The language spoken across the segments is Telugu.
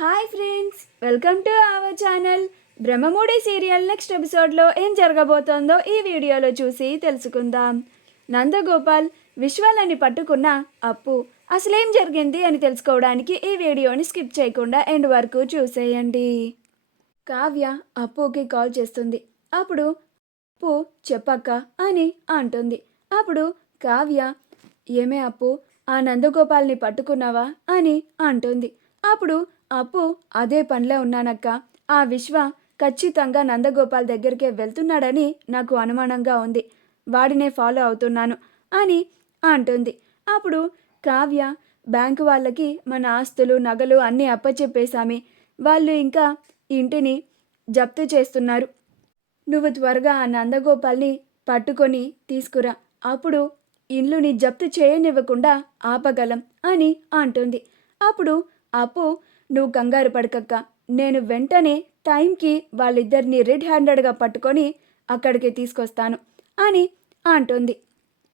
Hi friends, welcome to our channel. Brahmamudi serial next ఎపిసోడ్లో ఏం జరగబోతోందో ఈ వీడియోలో చూసి తెలుసుకుందాం. నందగోపాల్ విశ్వాలని పట్టుకున్న అప్పు అసలేం జరిగింది అని తెలుసుకోవడానికి ఈ వీడియోని స్కిప్ చేయకుండా ఎండ్ వరకు చూసేయండి. కావ్య అప్పుకి కాల్ చేస్తుంది. అప్పుడు అప్పు చెప్పక్క అని అంటుంది. అప్పుడు కావ్య, ఏమే అప్పు, ఆ నందగోపాల్ని పట్టుకున్నావా అని అంటుంది. అప్పుడు అప్పు, అదే పనిలో ఉన్నానక్క. ఆ విశ్వ ఖచ్చితంగా నందగోపాల్ దగ్గరికే వెళ్తున్నాడని నాకు అనుమానంగా ఉంది. వాడినే ఫాలో అవుతున్నాను అని అంటుంది. అప్పుడు కావ్య, బ్యాంకు వాళ్ళకి మన ఆస్తులు నగలు అన్నీ అప్పచెప్పేశామి. వాళ్ళు ఇంకా ఇంటిని జప్తు చేస్తున్నారు. నువ్వు త్వరగా ఆ నందగోపాల్ని పట్టుకొని తీసుకురా. అప్పుడు ఇల్లుని జప్తు చేయనివ్వకుండా ఆపగలం అని అంటుంది. అప్పుడు అప్పు, నువ్వు కంగారు పడకక్క, నేను వెంటనే టైంకి వాళ్ళిద్దరిని రెడ్ హ్యాండెడ్గా పట్టుకొని అక్కడికి తీసుకొస్తాను అని అంటుంది.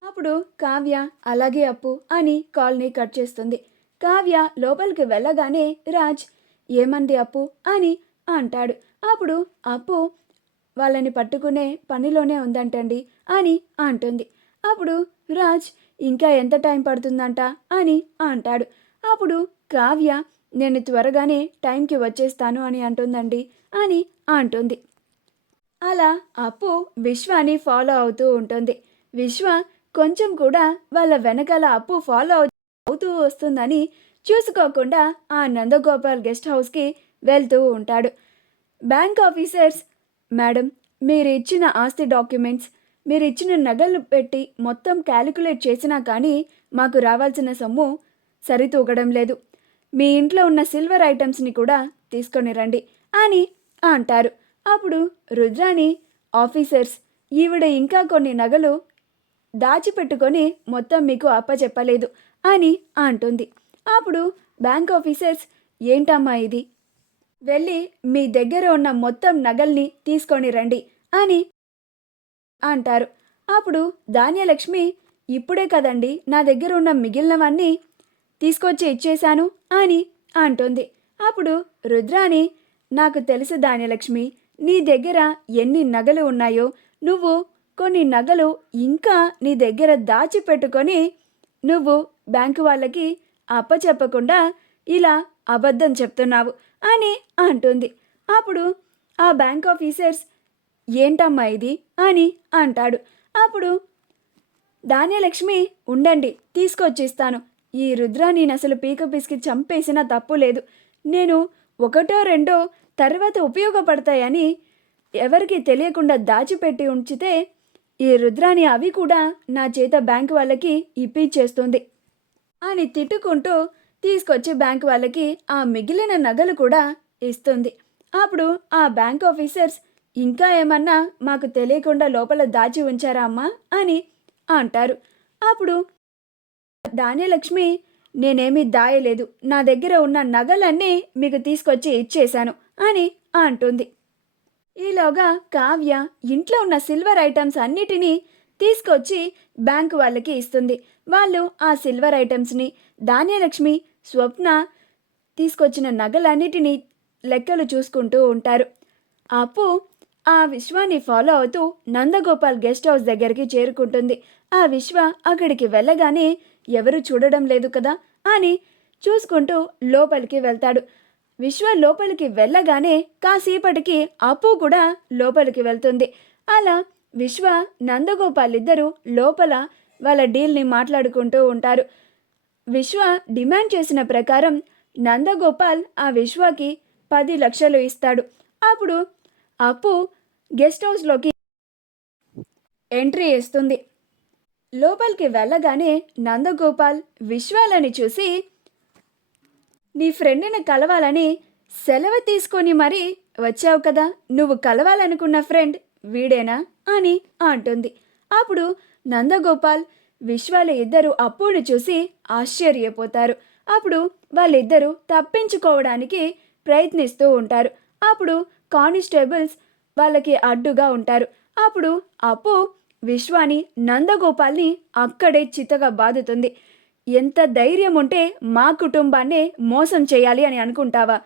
అప్పుడు కావ్య, అలాగే అప్పు అని కాల్ని కట్ చేస్తుంది. కావ్య లోపలికి వెళ్ళగానే రాజ్, ఏమంది అప్పు అని అంటాడు. అప్పుడు అప్పు, వాళ్ళని పట్టుకునే పనిలోనే ఉందంటండి అని అంటుంది. అప్పుడు రాజ్, ఇంకా ఎంత టైం పడుతుందంట అని అంటాడు. అప్పుడు కావ్య, నేను త్వరగానే టైంకి వచ్చేస్తాను అని అంటుందండి అని అంటుంది. అలా అప్పు విశ్వాని ఫాలో అవుతూ ఉంటుంది. విశ్వ కొంచెం కూడా వాళ్ళ వెనకాల అప్పు ఫాలో అవుతూ వస్తుందని చూసుకోకుండా ఆ నందగోపాల్ గెస్ట్ హౌస్కి వెళ్తూ ఉంటాడు. బ్యాంక్ ఆఫీసర్స్, మేడం, మీరు ఇచ్చిన ఆస్తి డాక్యుమెంట్స్, మీరు ఇచ్చిన నగలు పెట్టి మొత్తం క్యాలిక్యులేట్ చేసినా కానీ మాకు రావాల్సిన సొమ్ము సరితూగడం లేదు. మీ ఇంట్లో ఉన్న సిల్వర్ ఐటమ్స్ని కూడా తీసుకొని రండి అని అంటారు. అప్పుడు రుద్రాణి, ఆఫీసర్స్, ఈవిడ ఇంకా కొన్ని నగలు దాచిపెట్టుకొని మొత్తం మీకు అప్పచెప్పలేదు అని అంటుంది. అప్పుడు బ్యాంక్ ఆఫీసర్స్, ఏంటమ్మా ఇది, వెళ్ళి మీ దగ్గర ఉన్న మొత్తం నగల్ని తీసుకొని రండి అని అంటారు. అప్పుడు ధాన్యలక్ష్మి, ఇప్పుడే కదండి నా దగ్గర ఉన్న మిగిలినవన్నీ తీసుకొచ్చి ఇచ్చేశాను అని అంటుంది. అప్పుడు రుద్రాణి, నాకు తెలుసు ధాన్యలక్ష్మి, నీ దగ్గర ఎన్ని నగలు ఉన్నాయో, నువ్వు కొన్ని నగలు ఇంకా నీ దగ్గర దాచిపెట్టుకొని నువ్వు బ్యాంకు వాళ్ళకి అప్పచెప్పకుండా ఇలా అబద్ధం చెప్తున్నావు అని అంటుంది. అప్పుడు ఆ బ్యాంక్ ఆఫీసర్స్, ఏంటమ్మా ఇది అని అంటాడు. అప్పుడు ధాన్యలక్ష్మి, ఉండండి తీసుకొచ్చిస్తాను. ఈ రుద్రాని అసలు పీక పిసికి చంపేసినా తప్పు లేదు. నేను ఒకటో రెండో తర్వాత ఉపయోగపడతాయని ఎవరికి తెలియకుండా దాచిపెట్టి ఉంచితే ఈ రుద్రాని అవి కూడా నా చేత బ్యాంకు వాళ్ళకి ఇప్పించేస్తుంది అని తిట్టుకుంటూ తీసుకొచ్చి బ్యాంకు వాళ్ళకి ఆ మిగిలిన నగలు కూడా ఇస్తుంది. అప్పుడు ఆ బ్యాంక్ ఆఫీసర్స్, ఇంకా ఏమన్నా మాకు తెలియకుండా లోపల దాచి ఉంచారా అమ్మా అని అంటారు. అప్పుడు ధాన్యలక్ష్మి, నేనేమీ దాయలేదు, నా దగ్గర ఉన్న నగలన్నీ మీకు తీసుకొచ్చి ఇచ్చేశాను అని అంటుంది. ఈలోగా కావ్య ఇంట్లో ఉన్న సిల్వర్ ఐటమ్స్ అన్నిటినీ తీసుకొచ్చి బ్యాంకు వాళ్ళకి ఇస్తుంది. వాళ్ళు ఆ సిల్వర్ ఐటమ్స్ని, ధాన్యలక్ష్మి, స్వప్న తీసుకొచ్చిన నగలన్నిటినీ లెక్కలు చూసుకుంటూ ఉంటారు. అప్పు ఆ విశ్వాన్ని ఫాలో అవుతూ నందగోపాల్ గెస్ట్ హౌస్ దగ్గరికి చేరుకుంటుంది. ఆ విశ్వ అక్కడికి వెళ్ళగానే ఎవరు చూడడం లేదు కదా అని చూసుకుంటూ లోపలికి వెళ్తాడు. విశ్వ లోపలికి వెళ్ళగానే కాసేపటికి అప్పు కూడా లోపలికి వెళ్తుంది. అలా విశ్వ, నందగోపాల్ ఇద్దరు లోపల వాళ్ళ డీల్ని మాట్లాడుకుంటూ ఉంటారు. విశ్వ డిమాండ్ చేసిన ప్రకారం నందగోపాల్ ఆ విశ్వకి 10 లక్షలు ఇస్తాడు. అప్పుడు అప్పు గెస్ట్ హౌస్లోకి ఎంట్రీ ఇస్తుంది. లోపలికి వెళ్ళగానే నందగోపాల్ విశ్వాలని చూసి, నీ ఫ్రెండ్ని కలవాలని సెలవు తీసుకొని మరీ వచ్చావు కదా, నువ్వు కలవాలనుకున్న ఫ్రెండ్ వీడేనా అని అంటుంది. అప్పుడు నందగోపాల్, విశ్వాల ఇద్దరు అప్పుని చూసి ఆశ్చర్యపోతారు. అప్పుడు వాళ్ళిద్దరూ తప్పించుకోవడానికి ప్రయత్నిస్తూ ఉంటారు. అప్పుడు కానిస్టేబుల్స్ వాళ్ళకి అడ్డుగా ఉంటారు. అప్పుడు అప్పు విశ్వాని, నందగోపాల్ని అక్కడే చితగా బాదుతుంది. ఎంత ధైర్యం ఉంటే మా కుటుంబాన్నే మోసం చేయాలి అని అనుకుంటావా?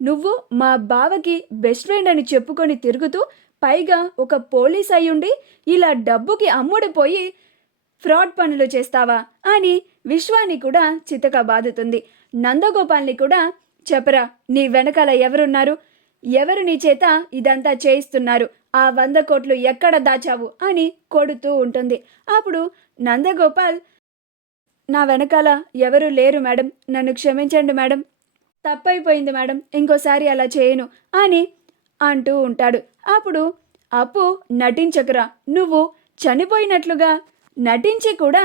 నువ్వు మా బావకి బెస్ట్ ఫ్రెండ్ అని చెప్పుకొని తిరుగుతూ పైగా ఒక పోలీస్ అయ్యుండి ఇలా డబ్బుకి అమ్ముడుపోయి ఫ్రాడ్ పనులు చేస్తావా అని విశ్వాన్ని కూడా చితక బాదుతుంది. నందగోపాల్ని కూడా చెప్పరా, నీ వెనకాల ఎవరున్నారు, ఎవరు నీ చేత ఇదంతా చేయిస్తున్నారు, ఆ 100 కోట్లు ఎక్కడ దాచావు అని కొడుతూ ఉంటుంది. అప్పుడు నందగోపాల్, నా వెనకాల ఎవరు లేరు మేడం, నన్ను క్షమించండి మేడం, తప్పైపోయింది మేడం, ఇంకోసారి అలా చేయను అని అంటూ ఉంటాడు. అప్పుడు అప్పు, నటించకురా, నువ్వు చనిపోయినట్లుగా నటించి కూడా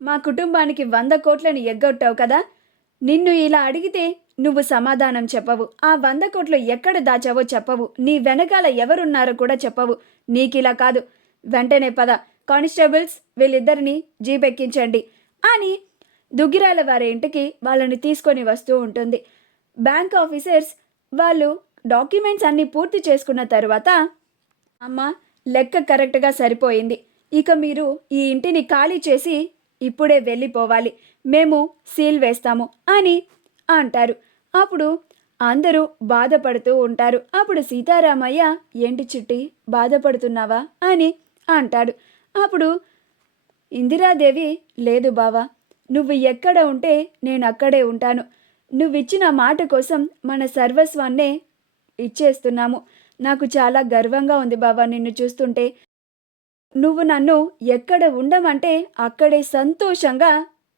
మా కుటుంబానికి 100 కోట్లను ఎగ్గొట్టావు కదా, నిన్ను ఇలా అడిగితే నువ్వు సమాధానం చెప్పవు, ఆ 100 కోట్లు ఎక్కడ దాచావో చెప్పవు, నీ వెనకాల ఎవరున్నారో కూడా చెప్పవు, నీకిలా కాదు, వెంటనే పద, కానిస్టేబుల్స్ వీళ్ళిద్దరిని జీపెక్కించండి అని దుగ్గిరాల వారి ఇంటికి వాళ్ళని తీసుకొని వస్తూ ఉంటుంది. బ్యాంక్ ఆఫీసర్స్ వాళ్ళు డాక్యుమెంట్స్ అన్నీ పూర్తి చేసుకున్న తర్వాత, అమ్మ లెక్క కరెక్ట్గా సరిపోయింది, ఇక మీరు ఈ ఇంటిని ఖాళీ చేసి ఇప్పుడే వెళ్ళిపోవాలి, మేము సీల్ వేస్తాము అని అంటారు. అప్పుడు అందరూ బాధపడుతూ ఉంటారు. అప్పుడు సీతారామయ్య, ఏంటి చిట్టి బాధపడుతున్నావా అని అంటాడు. అప్పుడు ఇందిరాదేవి, లేదు బావా, నువ్వు ఎక్కడ ఉంటే నేను అక్కడే ఉంటాను, నువ్విచ్చిన మాట కోసం మన సర్వస్వాన్నే ఇచ్చేస్తున్నాము, నాకు చాలా గర్వంగా ఉంది బావా నిన్ను చూస్తుంటే, నువ్వు నన్ను ఎక్కడ ఉండమంటే అక్కడే సంతోషంగా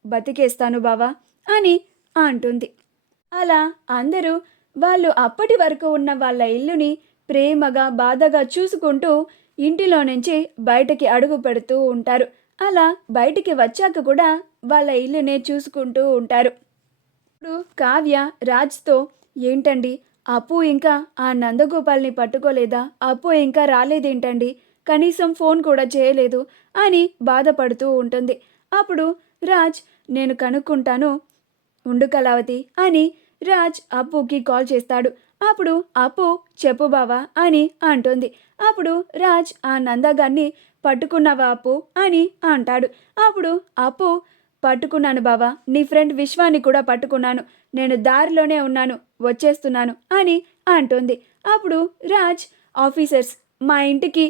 బతికేస్తాను బావా అని అంటుంది. అలా అందరూ వాళ్ళు అప్పటి వరకు ఉన్న వాళ్ళ ఇల్లుని ప్రేమగా బాధగా చూసుకుంటూ ఇంటిలో నుంచి బయటకి అడుగు పెడుతూ ఉంటారు. అలా బయటికి వచ్చాక కూడా వాళ్ళ ఇల్లునే చూసుకుంటూ ఉంటారు. ఇప్పుడు కావ్య రాజ్తో, ఏంటండి అప్పు ఇంకా ఆ నందగోపాల్ని పట్టుకోలేదా, అప్పు ఇంకా రాలేదేంటండి, కనీసం ఫోన్ కూడా చేయలేదు అని బాధపడుతూ ఉంటుంది. అప్పుడు రాజ్, నేను కనుక్కుంటాను, ఉండు కళావతి అని రాజ్ అప్పుకి కాల్ చేస్తాడు. అప్పుడు అప్పు, చెప్పు బావా అని అంటుంది. అప్పుడు రాజ్, ఆ నందగాన్ని పట్టుకున్నావా అప్పు అని అంటాడు. అప్పుడు అప్పు, పట్టుకున్నాను బావా, నీ ఫ్రెండ్ విశ్వాన్ని కూడా పట్టుకున్నాను, నేను దారిలోనే ఉన్నాను, వచ్చేస్తున్నాను అని అంటుంది. అప్పుడు రాజ్, ఆఫీసర్స్ మా ఇంటికి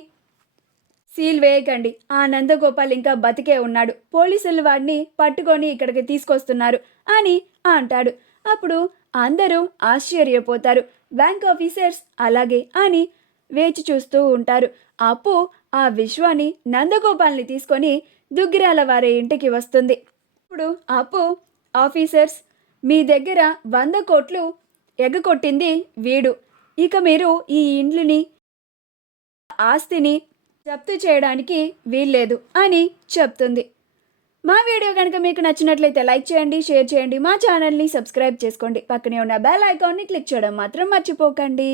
సీల్ వేయకండి, ఆ నందగోపాల్ ఇంకా బతికే ఉన్నాడు, పోలీసులు వాడిని పట్టుకొని ఇక్కడికి తీసుకొస్తున్నారు అని అంటాడు. అప్పుడు అందరూ ఆశ్చర్యపోతారు. బ్యాంక్ ఆఫీసర్స్ అలాగే అని వేచి చూస్తూ ఉంటారు. అప్పు ఆ విశ్వాన్ని నందగోపాల్ని తీసుకొని దుగ్గిరాల వారి ఇంటికి వస్తుంది. ఇప్పుడు అప్పు, ఆఫీసర్స్ మీ దగ్గర 100 కోట్లు ఎగకొట్టింది వీడు, ఇక మీరు ఈ ఇండ్లుని ఆస్తిని జప్తు చేయడానికి వీల్లేదు అని చెప్తుంది. మా వీడియో కనుక మీకు నచ్చినట్లయితే లైక్ చేయండి, షేర్ చేయండి, మా ఛానల్ని సబ్స్క్రైబ్ చేసుకోండి, పక్కనే ఉన్న బెల్ ఐకాన్ని క్లిక్ చేయడం మాత్రం మర్చిపోకండి.